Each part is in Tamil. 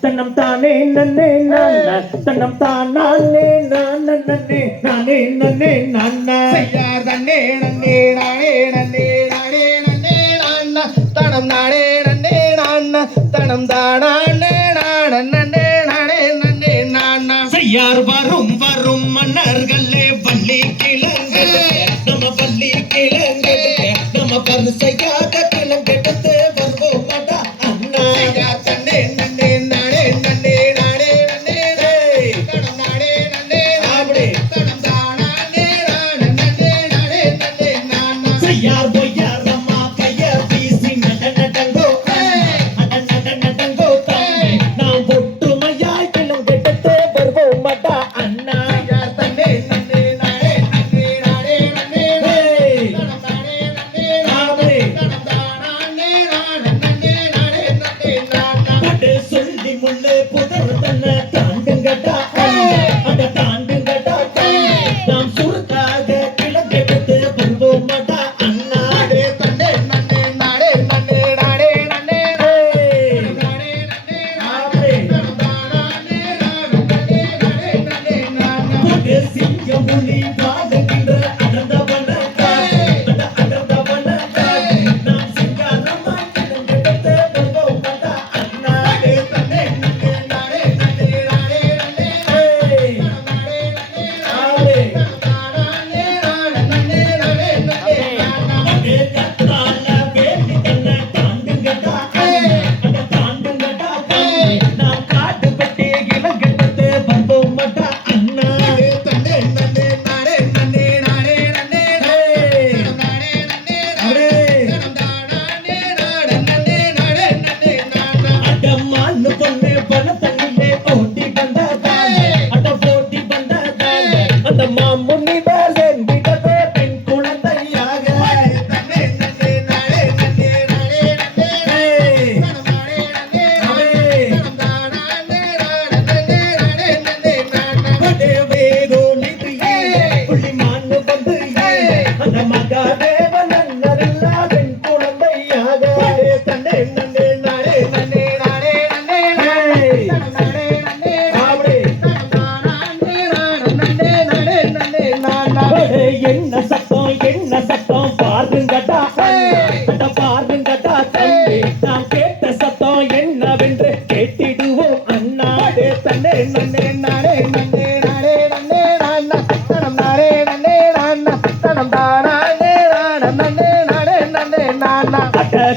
தன்னம் தானே நன்னே. நான தன்னம் தானே நானே நானே நன்னே நான செய்யார் தன்னே நன்னே நானே நன்னே நானே நன்னே நான தனம் நானே நன்னே. நான தனம் தானே நான நன்னே நானே நன்னே நான செய்யார் வரும் வரும் மன்னர்களே வள்ளி கிழங்கு. நம்ம வள்ளி கிழங்கு. நம்ம பரிசையாக சொல்லி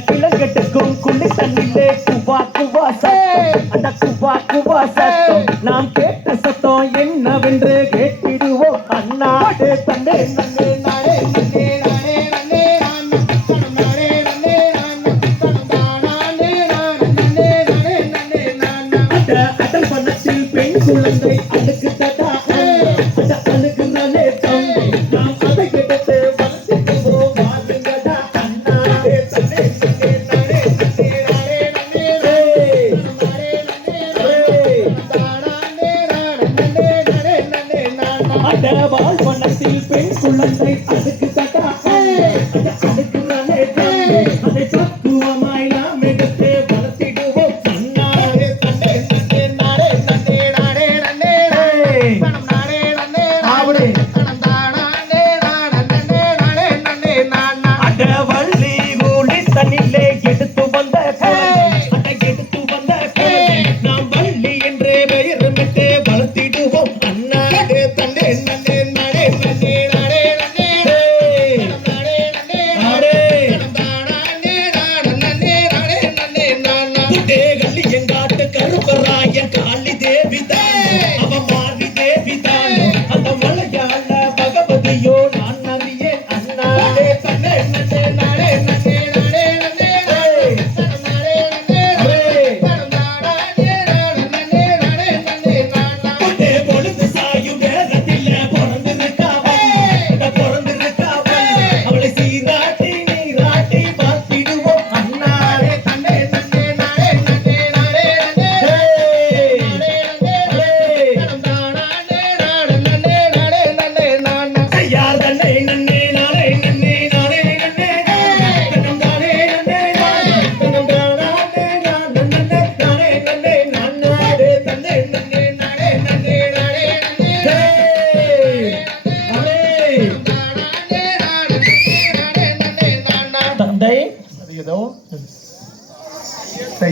கிழங்கட்டுக்கும் குள்ளி தண்ணிலே குவா குவா சத்தம். அந்த குவா குவா பெண் குழந்தை அழுக்கு அழுகுறானே தம்பி நாம் அதை தன்னே பெண் குழந்தை அதுக்கு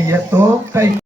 Eu Yeto, Kai.